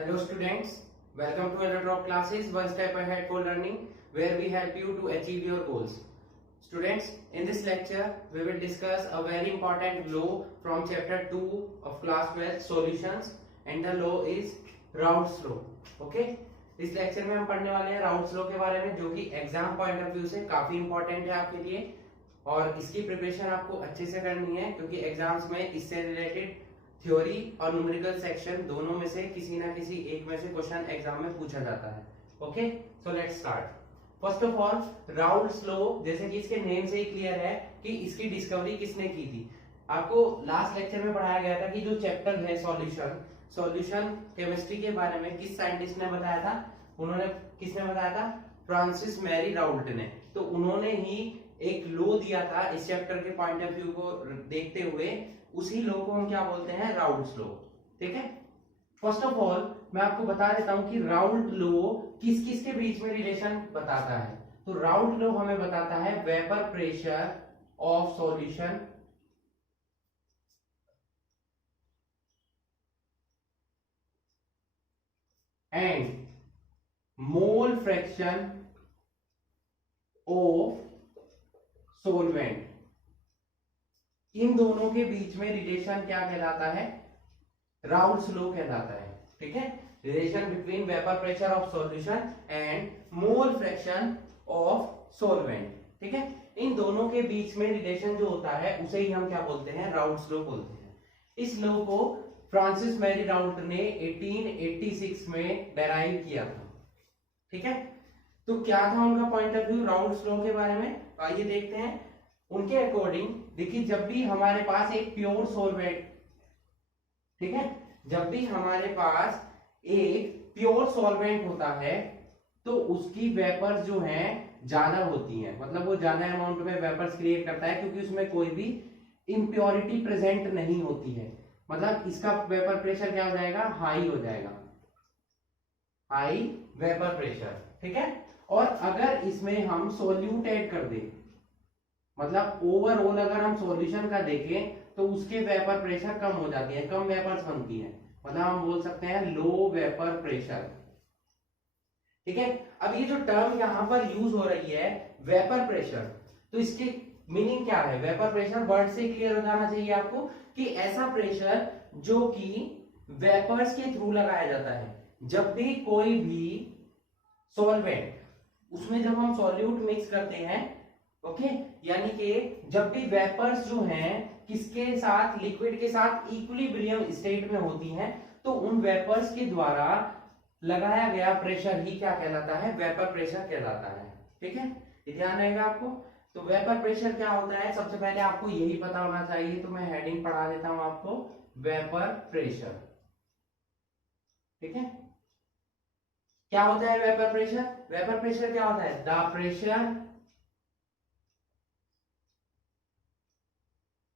Hello students, welcome to another of classes One Step Ahead for Learning where we help you to achieve your goals. Students, in this lecture we will discuss a very important law from chapter 2 of class 12 solutions and the law is Raoult's law. Okay? इस lecture में हम पढ़ने वाले हैं routes law के बारे में जो कि एग्जाम पॉइंट ऑफ व्यू से काफी इंपॉर्टेंट है आपके लिए और इसकी प्रिपरेशन आपको अच्छे से करनी है क्योंकि एग्जाम्स में इससे रिलेटेड थ्योरी और न्यूमेरिकल सेक्शन दोनों में से किसी ना किसी एक में से क्वेश्चन एग्जाम में पूछा जाता है. Okay, so let's start. First of all, Raoult's law जैसे कि इसके नेम से ही क्लियर है कि इसकी डिस्कवरी किसने की थी. आपको लास्ट लेक्चर में पढ़ाया गया था कि जो चैप्टर है सॉल्यूशन केमिस्ट्री के बारे में किस साइंटिस्ट ने बताया था. उन्होंने किसने बताया था? फ्रांसिस मैरी राउल्ट ने. तो उन्होंने ही एक लॉ दिया था इस चैप्टर के पॉइंट ऑफ व्यू को देखते हुए. उसी लॉ को हम क्या बोलते हैं? Raoult's law. ठीक है. फर्स्ट ऑफ ऑल मैं आपको बता देता हूं कि राउल्ट लॉ किस किस के बीच में रिलेशन बताता है. तो राउल्ट लॉ हमें बताता है vapour pressure of solution and mole fraction of solvent. इन दोनों के बीच में रिलेशन क्या कहलाता है? राउल्ट्स लॉ कहलाता है. ठीक है. Relation between vapour pressure of solution and mole fraction of solvent. ठीक है. इन दोनों के बीच में रिलेशन जो होता है उसे ही हम क्या बोलते हैं? राउल्ट्स लॉ बोलते हैं. इस लॉ को फ्रांसिस मैरी राउल्ट ने 1886 में डेराइव किया था. ठीक है. तो क्या था उनका point of view Raoult's law के बारे में? आइए देखते हैं. उनके अकॉर्डिंग देखिए, जब भी हमारे पास एक प्योर सॉल्वेंट, ठीक है, जब भी हमारे पास एक प्योर सॉल्वेंट होता है तो उसकी वेपर्स जो हैं ज्यादा होती हैं. मतलब वो ज्यादा अमाउंट में वेपर्स क्रिएट करता है क्योंकि उसमें कोई भी इम्प्योरिटी प्रेजेंट नहीं होती है. मतलब इसका वेपर प्रेशर क्या हो जाएगा? हाई हो जाएगा. High vapour pressure. ठीक है. और अगर इसमें हम सोल्यूट ऐड कर दें, मतलब ओवरऑल अगर हम सॉल्यूशन का देखें तो उसके वेपर प्रेशर कम हो जाती है, कम वेपर्स बनती है. मतलब हम बोल सकते हैं लो वेपर प्रेशर. ठीक है. अब ये जो टर्म यहां पर यूज हो रही है वेपर प्रेशर, तो इसकी मीनिंग क्या है? वेपर प्रेशर वर्ड से क्लियर हो जाना चाहिए आपको कि ऐसा प्रेशर जो कि वेपर्स के थ्रू लगाया जाता है. जब भी कोई भी सॉल्वेंट, उसमें जब हम सॉल्यूट मिक्स करते हैं, ओके, यानी कि जब भी वेपर्स जो हैं किसके साथ, लिक्विड के साथ इक्विलिब्रियम स्टेट में होती हैं, तो उन वेपर्स के द्वारा लगाया गया प्रेशर ही क्या कहलाता है? वेपर प्रेशर कहलाता है. ठीक है. ये ध्यान रहेगा आपको. तो वेपर प्रेशर क्या होता है? सबसे पहले आपको यही पता होना चाहिए, तो मैं हेडिंग पढ़ा देता हूं आपको, वेपर प्रेशर. ठीक है. क्या होता है वेपर प्रेशर? वेपर प्रेशर क्या होता है? The pressure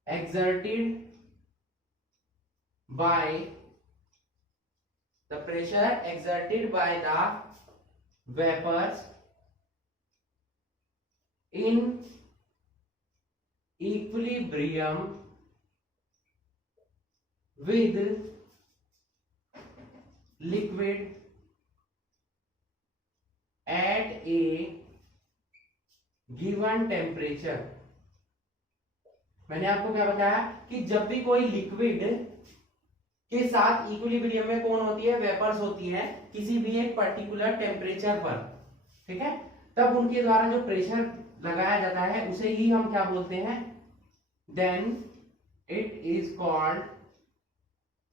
exerted by the vapors in equilibrium with liquid at a given temperature. मैंने आपको क्या बताया कि जब भी कोई लिक्विड के साथ इक्विलिब्रियम में कौन होती है? वेपर्स होती हैं किसी भी एक पर्टिकुलर टेम्परेचर पर. ठीक है. तब उनके द्वारा जो प्रेशर लगाया जाता है उसे ही हम क्या बोलते हैं? Then it is called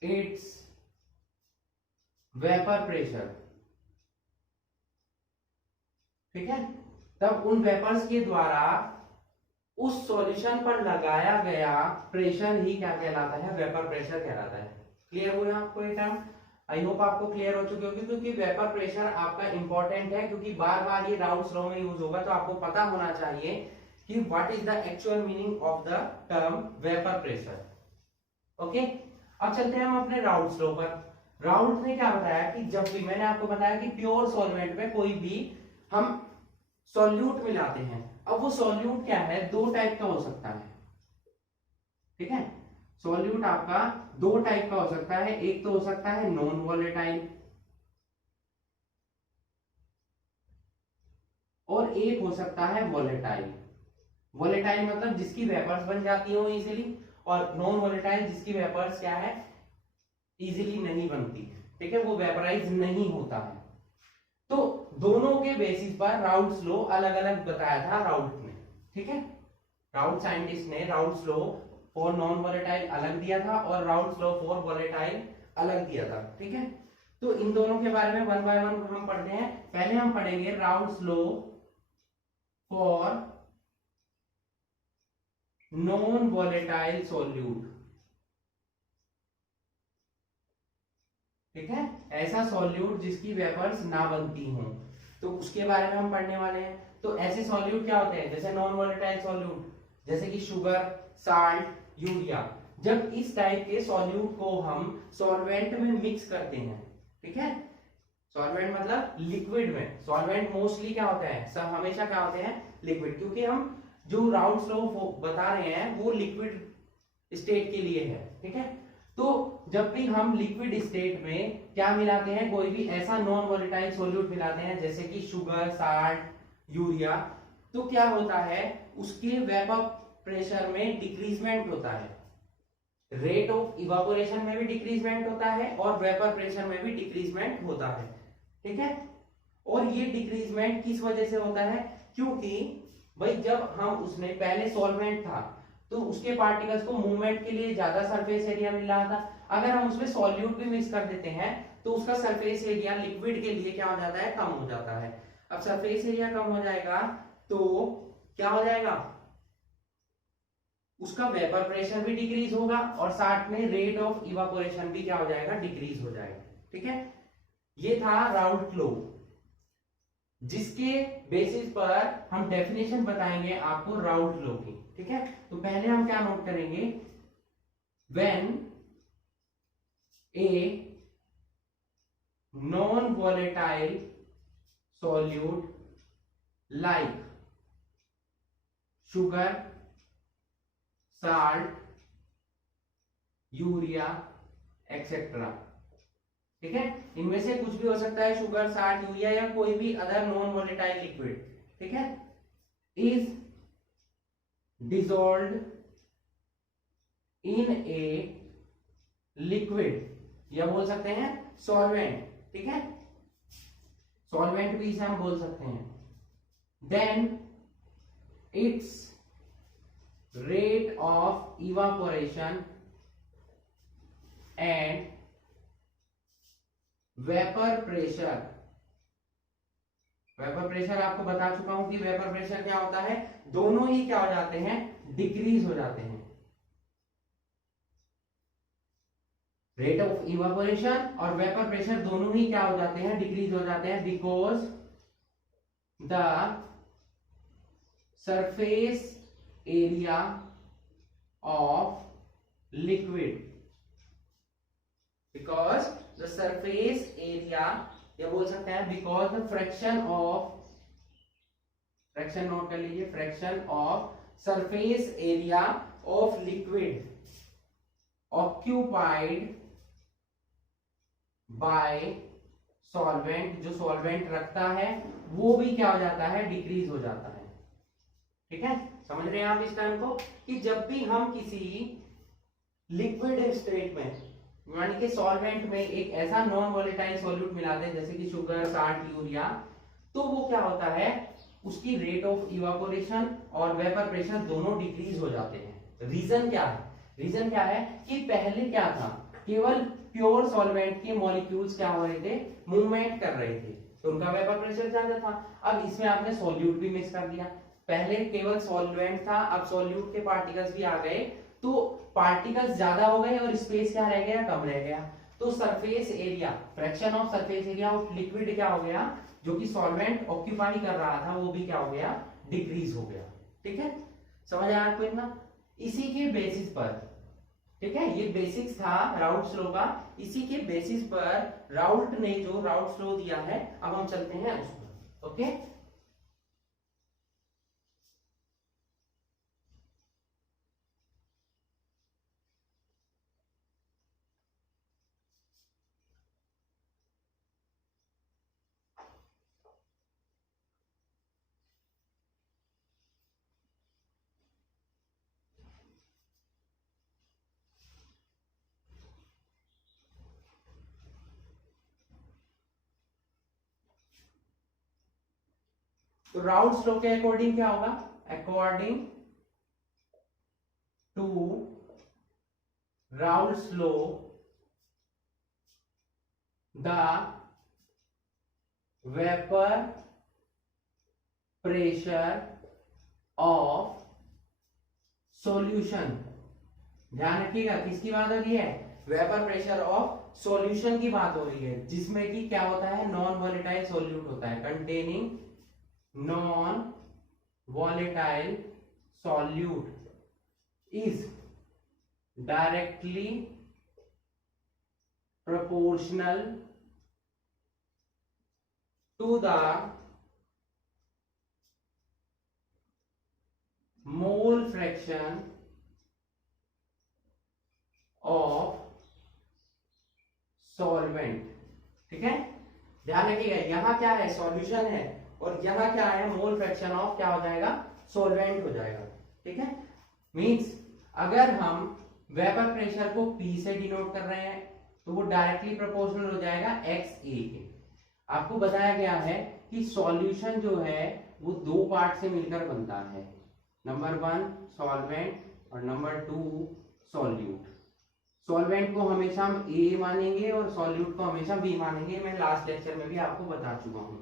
its vapour pressure. ठीक है. तब उन वेपर्स के द्वारा उस सॉल्यूशन पर लगाया गया प्रेशर ही क्या कहलाता है? वेपर प्रेशर कहलाता है. क्लियर हुआ आपको ये टर्म? आई होप आपको क्लियर हो चुकी होगी क्योंकि वेपर प्रेशर आपका इंपॉर्टेंट है क्योंकि बार बार ये राउल्ट्स लॉ में यूज होगा. तो आपको पता होना चाहिए कि what is the actual meaning of the term vapour pressure. Okay. अब चलते हैं हम अपने राउल्ट्स लॉ पर. राउल्ट ने क्या बताया कि जब भी, मैंने आपको बताया कि प्योर सॉल्वेंट में कोई भी हम सॉल्यूट मिलाते हैं. अब वो सॉल्यूट क्या है? दो टाइप का हो सकता है. ठीक है. सॉल्यूट आपका दो टाइप का हो सकता है. एक तो हो सकता है नॉन वॉलेटाइल, और एक हो सकता है वोलेटाइल। वोलेटाइल मतलब जिसकी वेपर्स बन जाती हो इजीली, और नॉन वोलेटाइल जिसकी वेपर्स क्या है, इजीली नहीं बनती, ठीक है, वो वेपराइज नहीं होता है। तो दोनों के बेसिस पर राउल्ट्स लॉ अलग अलग बताया था राउल्ट ने, ठीक है। राउल्ट साइंटिस्ट ने Raoult's law for non volatile अलग दिया था और राउल्ट्स लॉ फॉर वोलेटाइल अलग दिया था, ठीक है। तो इन दोनों के बारे में वन बाय वन हम पढ़ते हैं। पहले हम पढ़ेंगे Raoult's law for non volatile solute, ठीक है, ऐसा सॉल्यूट जिसकी वेपर्स ना बनती हो, तो उसके बारे में हम पढ़ने वाले हैं। तो ऐसे सॉल्यूट क्या होते हैं, जैसे नॉन वोलेटाइल सॉल्यूट, जैसे कि शुगर, साल्ट, यूरिया। जब इस टाइप के सॉल्यूट को हम सॉल्वेंट में मिक्स करते हैं, ठीक है, सॉल्वेंट मतलब लिक्विड में, सॉल्वेंट मोस्टली क्या होता है, सब हमेशा क्या होते हैं, लिक्विड, क्योंकि हम जो राउल्ट्स लॉ बता रहे हैं वो लिक्विड स्टेट के लिए है, ठीक है। तो जब भी हम लिक्विड स्टेट में क्या मिलाते हैं, कोई भी ऐसा नॉन वोलेटाइल सॉल्यूट मिलाते हैं जैसे कि शुगर, साल्ट, यूरिया, तो क्या होता है, उसके वेपर प्रेशर में डिक्रीजमेंट होता है, रेट ऑफ इवापोरेशन में भी डिक्रीजमेंट होता है और वेपर प्रेशर में भी डिक्रीजमेंट होता है, ठीक है। और ये डिक्रीजमेंट किस वजह से होता है, क्योंकि भाई जब हम उसमें पहले सॉल्वेंट था तो उसके पार्टिकल्स को मूवमेंट के लिए ज्यादा सरफेस एरिया मिल रहा था, अगर हम उसमें सॉल्यूट भी मिक्स कर देते हैं तो उसका सरफेस एरिया लिक्विड के लिए क्या हो जाता है, कम हो जाता है। अब सरफेस एरिया कम हो जाएगा तो क्या हो जाएगा, उसका वेपर प्रेशर भी डिक्रीज होगा और साथ में रेट ऑफ इवापोरेशन भी क्या हो जाएगा, डिक्रीज हो जाएगा, ठीक है। ये था राउल्ट लॉ, जिसके बेसिस पर हम डेफिनेशन बताएंगे आपको राउल्ट लॉ की, ठीक है। तो पहले हम क्या नोट करेंगे, when a non volatile solute like sugar, salt, urea etcetera, ठीक है, इनमें से कुछ भी हो सकता है, शुगर, साल्ट, यूरिया या कोई भी अदर नॉन वोलेटाइल लिक्विड, ठीक है, is dissolved in a liquid, या बोल सकते हैं सॉल्वेंट, ठीक है, सॉल्वेंट भी इसे हम बोल सकते हैं, then its rate of evaporation and vapour pressure, vapour pressure आपको बता चुका हूं कि वेपर प्रेशर क्या होता है, दोनों ही क्या हो जाते हैं, डिक्रीज हो जाते हैं, रेट ऑफ इवापोरेशन और वेपर प्रेशर दोनों ही क्या हो जाते हैं, डिक्रीज हो जाते हैं, because the surface area of liquid, because the surface area, या बोल सकते हैं because the fraction of, fraction note कर लीजिए, fraction of surface area of liquid occupied by solvent, जो सॉल्वेंट रखता है वो भी क्या हो जाता है, डिक्रीज हो जाता है, ठीक है। समझ रहे हैं आप इस टर्म को, कि जब भी हम किसी लिक्विड स्टेट में यानी कि सॉल्वेंट में एक ऐसा नॉन वोलेटाइल सॉल्यूट मिलाते हैं जैसे कि शुगर, साल्ट, यूरिया, तो वो क्या होता है, उसकी रेट ऑफ इवापोरेशन और वेपर प्रेशर दोनों डिक्रीज हो जाते हैं। रीजन क्या है, रीजन क्या है कि पहले क्या था, केवल प्योर सॉल्वेंट के मॉलिक्यूल्स क्या हो रहे थे, मूवमेंट कर रहे थे, तो उनका वेपर प्रेशर ज्यादा था। अब इसमें आपने सॉल्यूट भी मिक्स कर दिया, पहले केवल सॉल्वेंट था, अब सॉल्यूट के पार्टिकल्स भी आ गए, तो पार्टिकल्स ज्यादा हो गए और स्पेस क्या रह गया, कम रह गया, तो surface area, fraction of surface area of liquid क्या हो गया, जो कि सॉल्वेंट ऑक्यूपाई कर रहा था वो भी क्या हो गया, डिक्रीज हो गया, ठीक है। समझ आया आपको इतना, इसी के बेसिस पर, ठीक है, ये बेसिक्स था राउल्ट्स लॉ का, इसी के बेसिस पर राउल्ट ने जो राउल्ट्स लॉ दिया है, अब हम चलते हैं उस पर, ओके। तो राउल्ट्स लॉ के अकॉर्डिंग क्या होगा, according to Raoult's law the vapour pressure of solution, ध्यान रखिएगा किसकी बात हो रही है, वेपर प्रेशर ऑफ सॉल्यूशन की बात हो रही है, जिसमें कि क्या होता है, नॉन वॉलेटाइल सॉल्यूट होता है, containing non volatile solute is directly proportional to the mole fraction of solvent। ठीक है, ध्यान रखिएगा यहां क्या है, सॉल्यूशन है, और यहां क्या है, मोल फ्रैक्शन ऑफ क्या हो जाएगा, सॉल्वेंट हो जाएगा। ठीक है, मींस अगर हम वेपर प्रेशर को P से डिनोट कर रहे हैं तो वो डायरेक्टली प्रोपोर्शनल हो जाएगा XA के। आपको बताया गया है कि सॉल्यूशन जो है वो दो पार्ट से मिलकर बनता है, नंबर 1 सॉल्वेंट और नंबर 2 सॉल्यूट। सॉल्वेंट को हमेशा हम A मानेंगे और सॉल्यूट को हमेशा B मानेंगे, मैं लास्ट लेक्चर में भी आपको बता चुका हूं।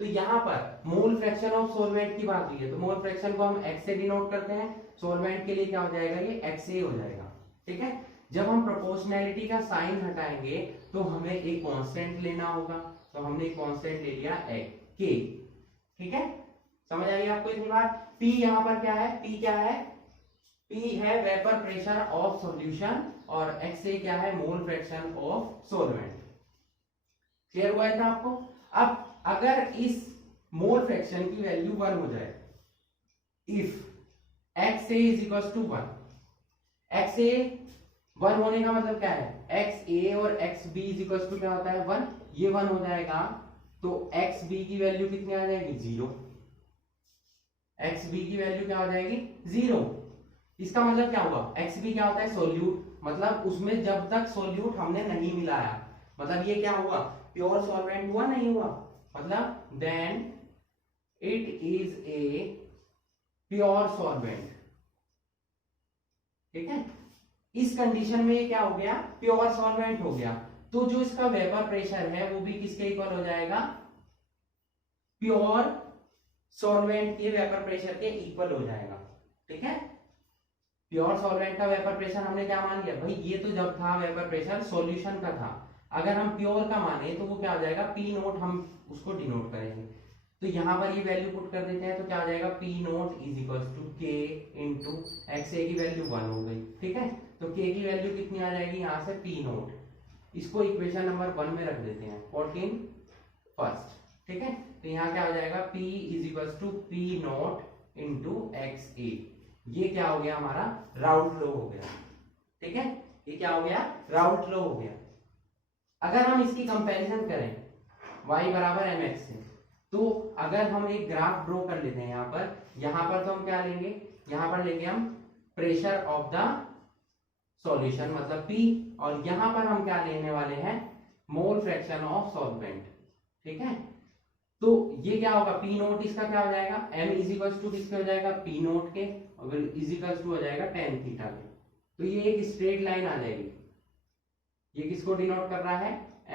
तो यहाँ पर मोल फ्रैक्शन ऑफ सॉल्वेंट की बात हुई है, तो मोल फ्रैक्शन को हम X से डिनोट करते हैं, सॉल्वेंट के लिए क्या हो जाएगा, ये XA हो जाएगा। ठीक है, जब हम प्रोपोर्शनैलिटी का साइन हटाएंगे तो हमें एक कांस्टेंट लेना होगा, तो हमने एक कांस्टेंट ले लिया K। ठीक है, समझ आई आपको इतनी बात। P यहाँ पर क्या है, P क्या है, P है वेपर प्रेशर ऑफ सॉल्यूशन और XA क्या है, mole fraction of solvent. Clear हुआ था आपको। अब अगर इस मोल फ्रैक्शन की वैल्यू 1 हो जाए, if XA is equal to 1, XA 1 होने का मतलब क्या है, XA और XB इज इक्वल टू क्या होता है, 1, ये 1 हो जाएगा तो XB की वैल्यू कितनी आ जाएगी, 0। XB की वैल्यू क्या हो जाएगी, 0। इसका मतलब क्या हुआ, XB क्या होता है, सोल्यूट, मतलब उसमें जब तक सोल्यूट हमने नहीं मिलाया, मतलब ये क्या हुआ, प्योर सॉल्वेंट हुआ, नहीं हुआ, मतलब then it is a pure solvent. ठीक है, इस कंडीशन में ये क्या हो गया, प्योर सॉल्वेंट हो गया, तो जो इसका वेपर प्रेशर है वो भी किसके इक्वल हो जाएगा, प्योर सॉल्वेंट के वेपर प्रेशर के इक्वल हो जाएगा। ठीक है, प्योर सॉल्वेंट का वेपर प्रेशर हमने क्या मान लिया भाई, ये तो जब था वेपर प्रेशर सॉल्यूशन का था, अगर हम प्योर का माने तो वो क्या हो जाएगा, P नोट, हम उसको डिनोट करेंगे, तो यहां पर ये वैल्यू पुट कर देते हैं, तो क्या आ जाएगा, P naught is equal to K into XA की वैल्यू 1 हो गई। ठीक है, तो K की वैल्यू कितनी आ जाएगी, यहां से P नोट, इसको इक्वेशन नंबर 1 में रख देते हैं, 14 फर्स्ट। ठीक है, तो यहाँ क्या हो जाएगा, P is equal to P naught into XA, ये क्या हो गया, हमारा राउल्ट लॉ हो गया। ठीक है, ये क्या हो गया, राउल्ट लॉ हो गया। अगर हम इसकी कंपैरिजन करें y बराबर mx से, तो अगर हम एक ग्राफ ड्रॉ कर लेते हैं यहाँ पर तो हम क्या लेंगे, यहाँ पर लेंगे हम प्रेशर ऑफ द सॉल्यूशन मतलब P, और यहाँ पर हम क्या लेने वाले हैं, मोल फ्रैक्शन ऑफ सॉल्वेंट। ठीक है, तो ये क्या होगा, P नोट इसका क्या हो जाएगा, m इज इक्वल टू किसके हो जाएगा, P नोट के, और इज इक्वल टू हो जाएगा tan थीटा के, तो ये एक स्ट्रेट लाइन आ जाएगी। ये किसको डिनोट कर रहा है,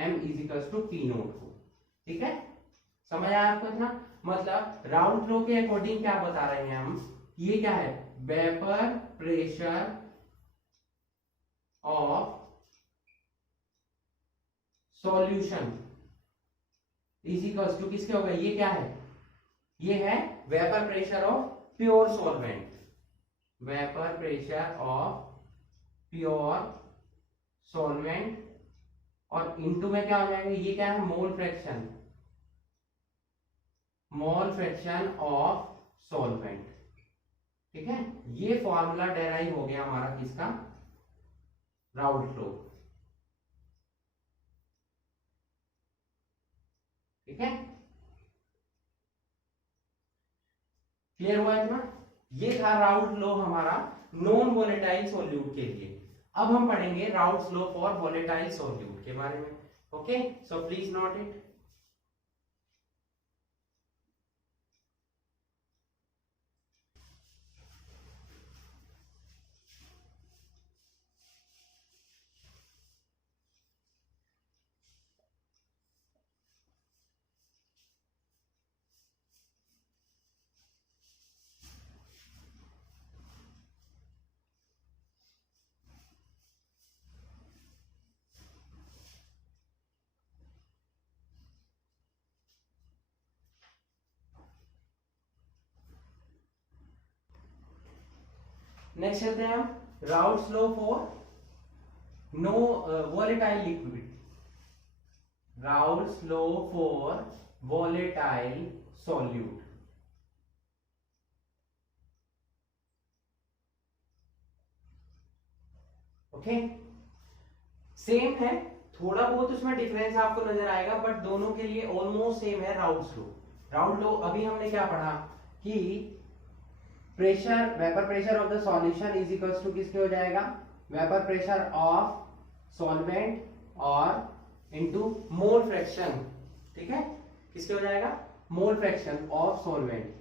m is equal to P naught को। ठीक है, समझ आया आपको इतना, मतलब राउल्ट लॉ के अकॉर्डिंग क्या बता रहे हैं हम, ये क्या है, vapour pressure of solution is equal to किसके होगा, ये क्या है, ये है vapour pressure of pure solvent, vapour pressure of pure solvent, और इनटू में क्या हो जाएगा, ये क्या है, mole fraction, mole fraction of solvent. ठीक है, ये फॉर्मूला डेराइव हो गया हमारा किसका, राउल्ट लॉ। ठीक है, क्लियर हुआ इतना, ये था राउल्ट लॉ हमारा नॉन वोलेटाइल सॉल्यूट के लिए। अब हम पढ़ेंगे Raoult law for volatile solute के बारे में। Okay, so please note it. Next चलते हैं हम Raoult's law for no volatile liquid, Raoult's law for volatile solute. Okay, same है, थोड़ा बहुत उसमें डिफरेंस आपको नजर आएगा, बट दोनों के लिए ऑलमोस्ट सेम है राउल्ट्स लॉ। राउल्ट लॉ अभी हमने क्या पढ़ा कि pressure, vapour pressure of the solution is equals to किसके हो जाएगा, वेपर प्रेशर ऑफ सॉल्वेंट और इनटू मोल फ्रैक्शन, ठीक है, किसके हो जाएगा, मोल फ्रैक्शन ऑफ सॉल्वेंट।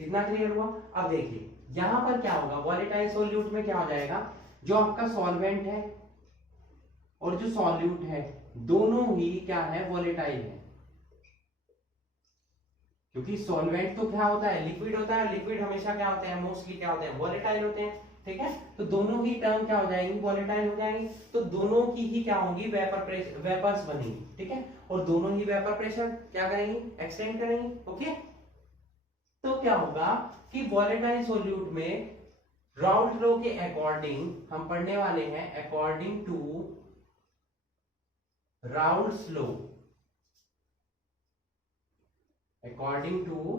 इतना क्लियर हुआ। अब देखिए यहां पर क्या होगा, वॉलेटाइल सॉल्यूट में क्या हो जाएगा, जो आपका सॉल्वेंट है और जो सॉल्यूट है दोनों ही क्या है, वॉलेटाइल है, क्योंकि सॉल्वेंट तो क्या होता है, लिक्विड होता है, लिक्विड हमेशा क्या होते हैं, मोस्टली क्या होते हैं, वॉलेटाइल होते हैं, ठीक है। तो दोनों ही टर्म क्या हो जाएंगी, वॉलेटाइल हो जाएंगी, तो दोनों की ही क्या होंगी, वेपर प्रेशर, वेपर्स बनेंगी, ठीक है, और दोनों ही वेपर प्रेशर क्या करेंगी, एक्सटेंड करेंगी। ओके, तो क्या होगा कि वॉलेटाइल सॉल्यूट में राउल्ट लॉ के अकॉर्डिंग हम पढ़ने वाले हैं, according to Raoult's law, according to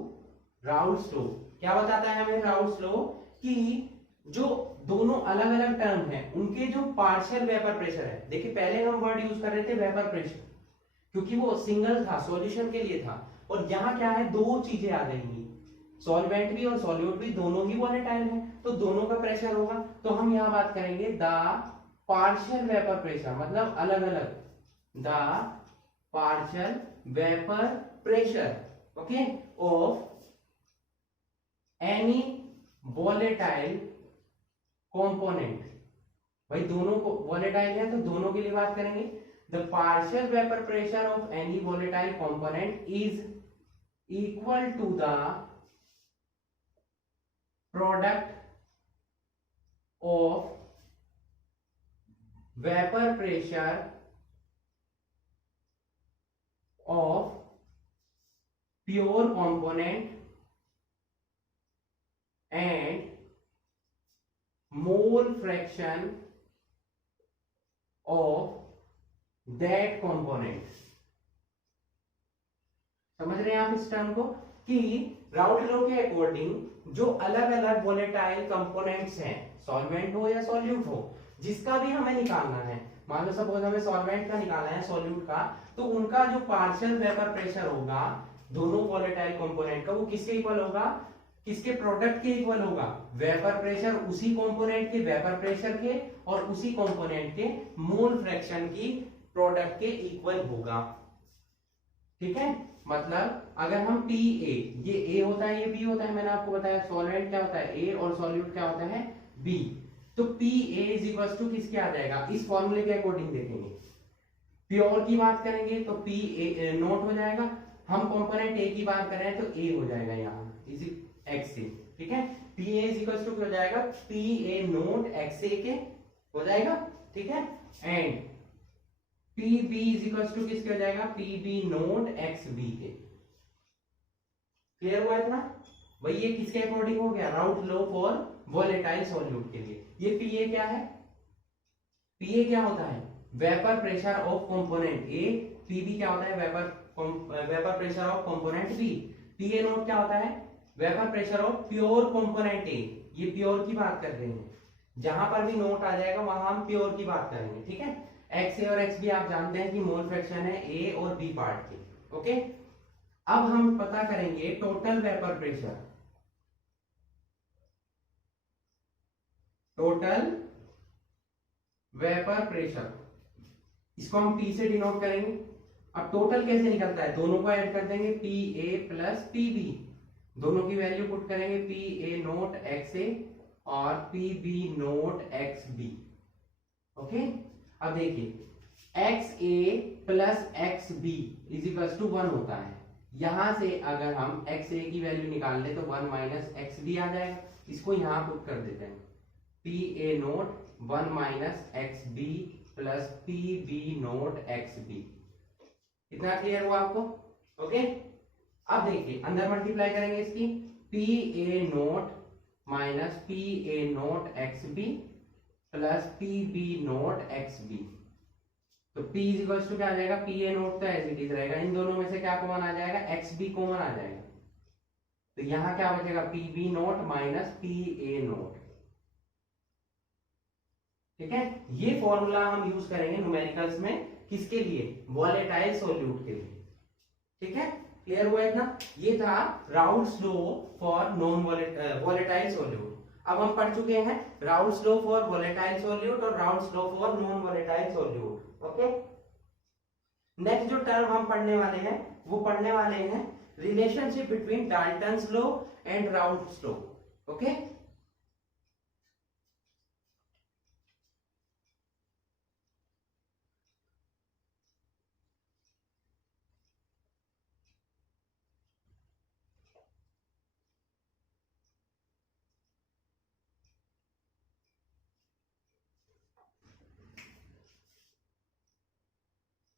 Raoult's law क्या बताता है हमें राउल्ट्स लॉ, कि जो दोनों अलग अलग टर्म है उनके जो पार्शियल वेपर प्रेशर है, देखिए पहले हम वर्ड यूज कर रहे थे वेपर प्रेशर, क्योंकि वो सिंगल था, सॉल्यूशन के लिए था, और यहां क्या है, दो चीजें आ गई, सॉल्वेंट भी और सॉल्यूट भी दोनों ही वॉलेटाइल हैं, तो दोनों का प्रेशर होगा। तो हम यहां बात करेंगे द पार्शियल वेपर प्रेशर, मतलब अलग अलग, the partial vapour pressure, okay, of any volatile component. भाई दोनों को वॉलेटाइल है तो दोनों के लिए बात करेंगे, the partial vapour pressure of any volatile component is equal to the product of vapor pressure of pure component and mole fraction of that component। समझ रहे हैं आप इस टर्म को, कि राउल्ट लॉ के अकॉर्डिंग जो अलग अलग वोलेटाइल कंपोनेंट्स हैं, सॉल्वेंट हो या सॉल्यूट हो, जिसका भी हमें निकालना है, मान लो सपोज हमें सॉल्वेंट का निकालना है, सॉल्यूट का, तो उनका जो पार्शियल वेपर प्रेशर होगा दोनों वोलेटाइल कंपोनेंट का, वो किसके इक्वल होगा, किसके प्रोडक्ट के इक्वल होगा, वेपर प्रेशर उसी कंपोनेंट के वेपर प्रेशर के और उसी कंपोनेंट के मोल फ्रैक्शन की प्रोडक्ट के इक्वल होगा, ठीक है। मतलब अगर हम पी ए, ये ए होता है ये बी होता है, मैंने आपको बताया सॉल्वेंट क्या होता है ए और सॉल्यूट क्या होता है बी, तो P A is equal to किसके आ जाएगा, इस फॉर्मूले के अकॉर्डिंग देखेंगे, प्योर की बात करेंगे तो पी ए नोट हो जाएगा, हम कंपोनेंट ए की बात करें तो ए हो जाएगा यहाँ इसी एक्स से, ठीक है, P A is equal to क्या हो जाएगा, P A naught X A के हो जाएगा, ठीक है, and P B is equal to किसके हो जाएगा, P B naught X B के। क्लियर हुआ इतना, भाई ये किसके अकॉर्डिंग हो गया, Raoult law for volatile solute के लिए। ये पी ए क्या है, पी ए क्या होता है, vapour pressure of component A, P B क्या होता है, vapour pressure of component B, P A naught क्या होता है, vapour pressure of pure component A, ये प्योर की बात कर रहे हैं, जहां पर भी नोट आ जाएगा वहां हम प्योर की बात करेंगे, ठीक है। एक्स ए और एक्स बी आप जानते हैं कि मोल फ्रैक्शन है ए और बी पार्ट के, ओके। अब हम पता करेंगे total vapour pressure, total vapour pressure, इसको हम पी से डिनोट करेंगे। अब टोटल कैसे निकलता है, दोनों को ऐड कर देंगे, P A plus P B, दोनों की वैल्यू पुट करेंगे, P A naught X A और P B naught X B, okay. अब देखिए X A plus X B is equal to 1 होता है, यहां से अगर हम एक्स ए की वैल्यू निकाल ले तो 1 माइनस एक्स बी आ जाएगा, इसको यहां पुट कर देते हैं, P A naught 1 minus X B plus P B naught X B. इतना क्लियर हुआ आपको, ओके। अब देखिए अंदर मल्टीप्लाई करेंगे इसकी, P A naught minus P A naught X B plus P B naught X B. तो P इज इक्वल टू क्या आ जाएगा, पी ए नोट तो एज इट इज रहेगा, इन दोनों में से क्या कॉमन आ जाएगा, एक्स बी कॉमन आ जाएगा। तो यहां क्या बचेगा, P B naught minus P A naught. ठीक है, ये फॉर्मूला हम यूज करेंगे न्यूमेरिकल्स में, किसके लिए, वॉलेटाइल सॉल्यूट के लिए। ठीक है, क्लियर हुआ इतना। ये था Raoult's law for non volatile solute. अब हम पढ़ चुके हैं Raoult's law for volatile solute और Raoult's law for non volatile solute. Okay, next जो टर्म हम पढ़ने वाले हैं वो पढ़ने वाले हैं relationship between Dalton's law and Raoult's law. Okay,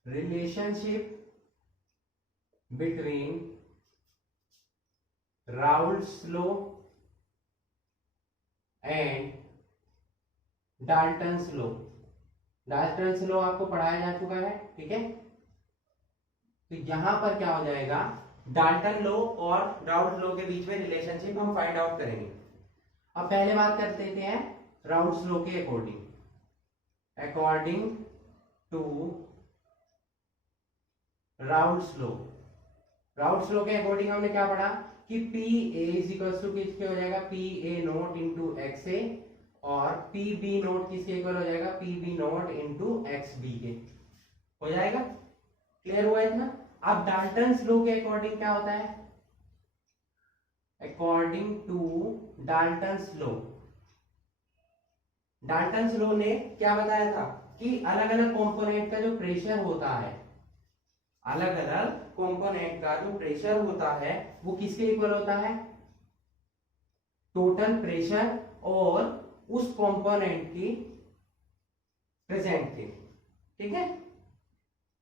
relationship between Raoult's law and Dalton's law. Dalton's law आपको पढ़ाया जा चुका है। ठीक है, तो यहां पर क्या हो जाएगा, डाल्टन लॉ और राउल्ट लॉ के बीच में रिलेशनशिप हम फाइंड आउट करेंगे। अब पहले बात कर लेते हैं राउल्ट्स लॉ के according. According to Raoult's law, Raoult's law के अकॉर्डिंग हमने क्या पढ़ा कि P A is equal to किसके हो जाएगा, P A naught into X A, और पी बी नोट किसके इक्वल हो जाएगा, P B naught into X B के हो जाएगा। क्लियर हुआ इतना। अब डाल्टन्स लॉ के अकॉर्डिंग क्या होता है, according to Dalton's law, Dalton's law ने क्या बताया था कि अलग अलग कंपोनेंट का जो प्रेशर होता है, अलग अलग कंपोनेंट का जो प्रेशर होता है वो किसके इक्वल होता है, टोटल प्रेशर और उस कंपोनेंट की प्रेजेंट के। ठीक है,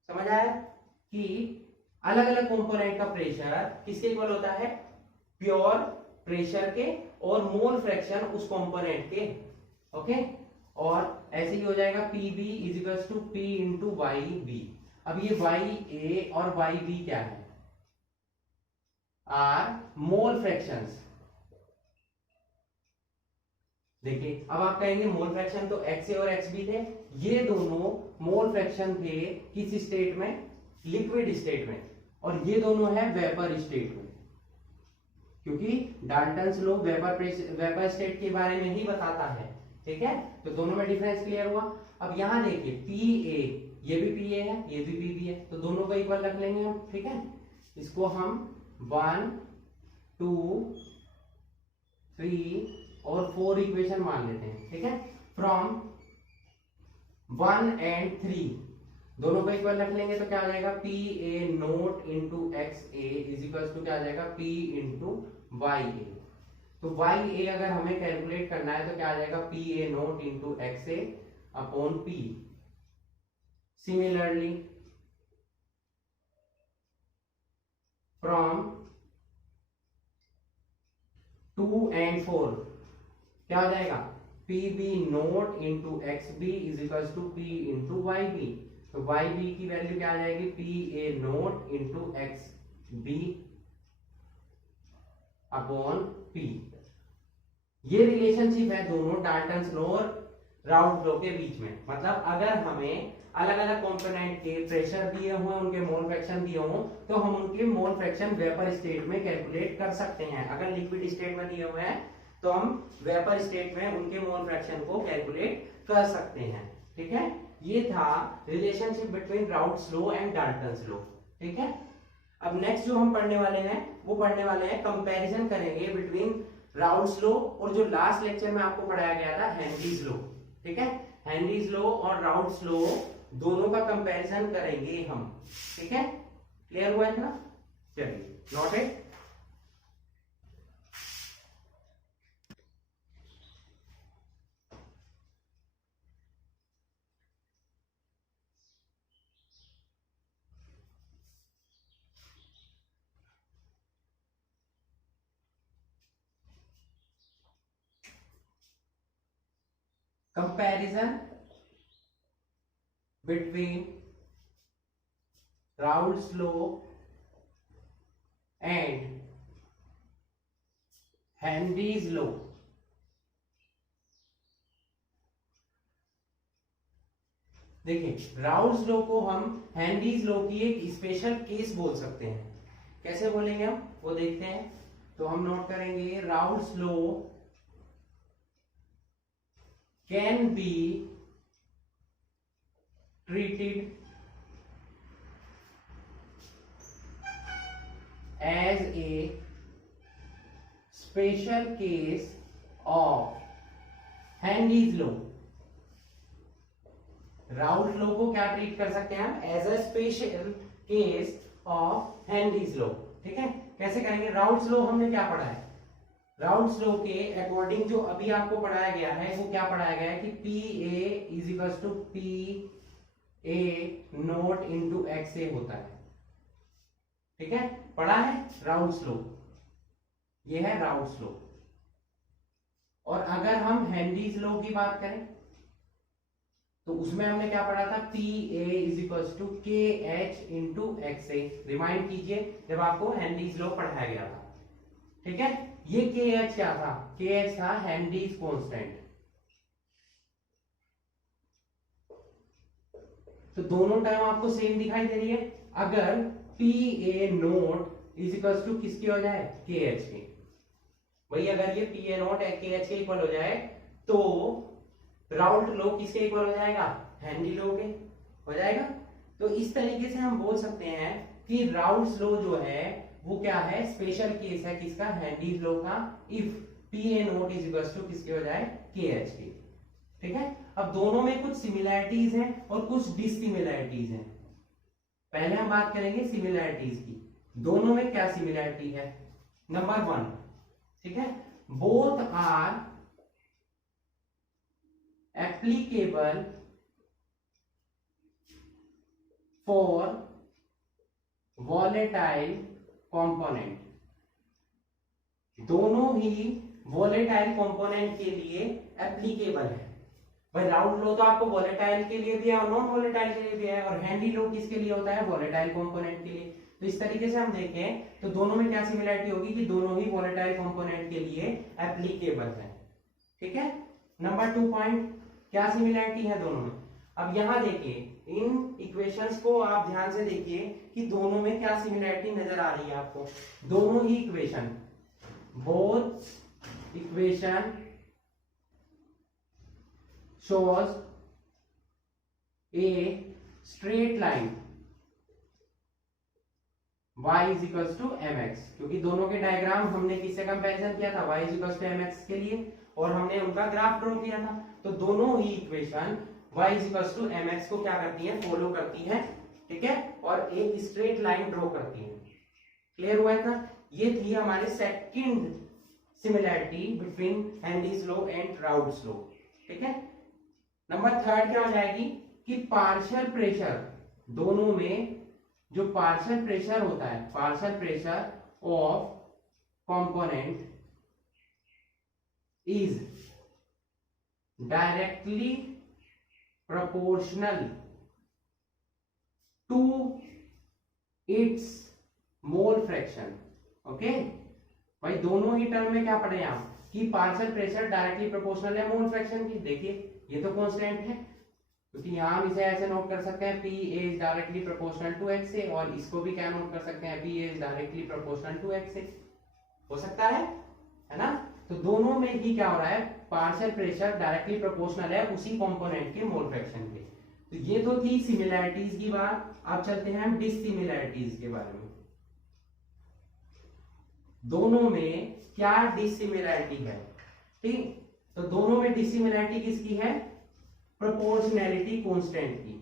समझ आया कि अलग अलग कंपोनेंट का प्रेशर किसके इक्वल होता है, प्योर प्रेशर के और मोल फ्रैक्शन उस कंपोनेंट के। ओके, और ऐसे ही हो जाएगा P B is equal to P into Y B. अब ये वाई ए और वाई बी क्या है, आर मोल फ्रैक्शंस। देखिए, अब आप कहेंगे मोल फ्रैक्शन तो एक्स ए और एक्स बी थे, ये दोनों मोल फ्रैक्शन थे किस स्टेट में, लिक्विड स्टेट में, और ये दोनों है वेपर स्टेट में, क्योंकि डाल्टन्स लॉ वेपर स्टेट के बारे में ही बताता है। ठीक है, तो दोनों में डिफरेंस क्लियर हुआ। अब यहां देखिए पी ए, ये भी पी ए है, ये भी पी बी है, तो दोनों को इक्वल रख लेंगे हम। ठीक है, इसको हम 1 2 3 और 4 इक्वेशन मान लेते हैं। ठीक है, फ्रॉम 1 एंड 3 दोनों को इक्वल रख लेंगे तो क्या आ जाएगा, P A naught into X A is equal to क्या आ जाएगा, पी इंटू वाई ए। तो वाई ए अगर हमें कैलकुलेट करना है तो क्या आ जाएगा, P A naught into X A upon P. Similarly from 2 and 4 क्या हो जाएगा, P B naught into X B is equal to P into Y B. तो वाई बी की वैल्यू क्या आ जाएगी, P A naught into X B upon P. ये relationship है दोनों डाल्टन्स लॉ और राउल्ट लॉ के बीच में। मतलब अगर हमें अलग अलग कंपोनेंट के प्रेशर दिए हुए, उनके मोल फ्रैक्शन दिए हों, तो हम उनके मोल फ्रैक्शन वेपर स्टेट में कैलकुलेट कर सकते हैं। अगर लिक्विड स्टेट में दिए हुए हैं तो हम वेपर स्टेट में उनके मोल फ्रैक्शन को कैलकुलेट कर सकते हैं। ठीक है, ये था relationship between Raoult's law and Dalton's law. ठीक है, अब नेक्स्ट जो हम पढ़ने वाले हैं वो पढ़ने वाले हैं, कंपैरिजन करेंगे बिटवीन राउल्ट्स लॉ और जो लास्ट लेक्चर में आपको पढ़ाया गया था हेनरीज लॉ। ठीक है, हेनरीज लॉ और राउल्ट्स लॉ दोनों का कंपैरिजन करेंगे हम। ठीक है, क्लियर हुआ इतना। चलिए, noted. Comparison between Raoult's law and Henry's law. देखिए, राउल्स लॉ को हम हेनरीज लॉ की एक स्पेशल केस बोल सकते हैं। कैसे बोलेंगे हम, वो देखते हैं। तो हम नोट करेंगे, Raoult's law can be treated as a special case of Henry's law. Raoult's law को क्या ट्रीट कर सकते हैं हम, as a special case of Henry's law. ठीक है, कैसे करेंगे? राउल्स लॉ हमने क्या पढ़ा है? राउल्स लॉ के अकॉर्डिंग जो अभी आपको पढ़ाया गया है वो क्या पढ़ाया गया है कि P A is equals to P A naught into X A होता है। ठीक है, पढ़ा है राउल्स लॉ, ये है राउल्स लॉ। और अगर हम हेनरीज लॉ की बात करें तो उसमें हमने क्या पढ़ा था, P A is equals to K H into X A. Remind कीजिए जब आपको हेनरीज लॉ पढ़ाया गया था। ठीक है, ये के एच क्या था? के एच था हेनरीज कांस्टेंट। तो दोनों टर्म आपको सेम दिखाई दे रही है। अगर P A naught is equals to किसके हो जाए, के एच के, भाई अगर ये P A naught K H के इक्वल हो जाए तो राउल्स लॉ किसके इक्वल हो जाएगा, हेनरी लॉ के हो जाएगा। तो इस तरीके से हम बोल सकते हैं कि राउल्स लॉ जो है वो क्या है, स्पेशल केस है किसका, हेनरीज लॉ का, if P A naught is equal to किसके हो जाए, के एच के। ठीक है, अब दोनों में कुछ सिमिलैरिटीज हैं और कुछ डिसिमिलैरिटीज हैं। पहले हम बात करेंगे सिमिलैरिटीज की। दोनों में क्या सिमिलैरिटी है? नंबर 1, ठीक है, both are applicable for volatile component। दोनों ही volatile component के लिए एप्लीकेबल है। भाई राउल्स लॉ तो आपको volatile के लिए दिया और नॉन volatile के लिए दिया है, और हेनरी लॉ किसके लिए होता है, volatile component के लिए। तो इस तरीके से हम देखें तो दोनों में क्या सिमिलरिटी होगी कि दोनों ही volatile component के लिए एप्लीकेबल है। ठीक है, नंबर 2 पॉइंट, क्या सिमिलरिटी है दोनों में। अब यहां देखिए, इन इक्वेशंस को आप ध्यान से देखिए कि दोनों में क्या सिमिलरिटी नजर आ रही है आपको। दोनों ही equation, both equation shows a straight line y is equals to mx, क्योंकि दोनों के डायग्राम हमने किससे कंपैरिजन किया था, y is equals to mx के लिए, और हमने उनका ग्राफ ड्रॉ किया था। तो दोनों ही equation y is equals to mx को क्या करती हैं, फॉलो करती हैं। ठीक है, और एक स्ट्रेट लाइन ड्रॉ करती हैं। क्लियर हुआ था? ये थी हमारे second similarity between Henry's law and Raoult's law. ठीक है, नंबर 3 क्या हो जाएगी कि पार्शियल प्रेशर, दोनों में जो पार्शियल प्रेशर होता है, partial pressure of component is directly proportional to its mole fraction। Okay, भाई दोनों ही टर्म में क्या पढ़े आप कि पार्शियल प्रेशर डायरेक्टली प्रोपोर्शनल है मोल फ्रैक्शन की। देखिए ये तो कांस्टेंट है, क्योंकि यहां हम इसे ऐसे नोट कर सकते हैं, P A is directly proportional to X A, और इसको भी क्या नोट कर सकते हैं, P A is directly proportional to X A. हो सकता है ना? तो दोनों में ही क्या हो रहा है, पार्शियल प्रेशर डायरेक्टली प्रोपोर्शनल है उसी कंपोनेंट के मोल फ्रैक्शन के। तो ये तो थी सिमिलैरिटीज की बात। अब चलते हैं हम डिसिमिलैरिटीज के बारे में। दोनों में क्या डिसिमिलैरिटी है? ठीक, तो दोनों में डिसिमिलैरिटी किसकी है, प्रोपोर्शनैलिटी कांस्टेंट की।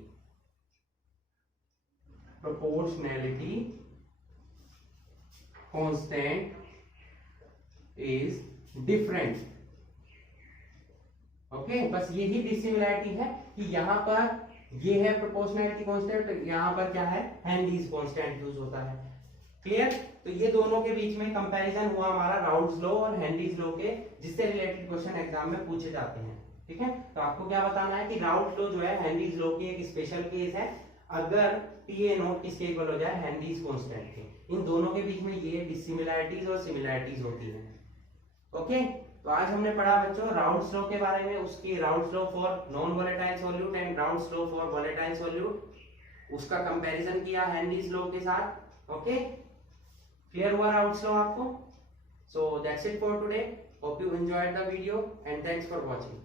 Proportionality constant is different. Okay, बस यही डिसिमिलैरिटी है कि यहां पर ये है प्रोपोर्शनैलिटी कांस्टेंट, यहां पर क्या है, हेनरीज कांस्टेंट यूज होता है। क्लियर? तो ये दोनों के बीच में कंपैरिजन हुआ हमारा राउल्स लॉ और हेनरीज लॉ के, जिससे रिलेटेड क्वेश्चन एग्जाम में पूछे जाते हैं। ठीक है, तो आपको क्या बताना है कि राउल्ट लॉ जो है हेनरीज लॉ की एक स्पेशल केस है, अगर TA नॉट किसके इक्वल हो जाए, हेनरीज कांस्टेंट के। इन दोनों के बीच में ये डिसिमिलैरिटीज और सिमिलैरिटीज होती है। ओके, तो आज हमने पढ़ा बच्चों राउल्ट्स लॉ के बारे में, उसकी Raoult's law for non volatile solute and Raoult's law for volatile solute, उसका कंपैरिजन किया हेनरीज लॉ के साथ। ओके, क्लियर हुआ राउल्ट्स लॉ आपको? So that's it for today, hope you enjoyed the video and thanks for watching.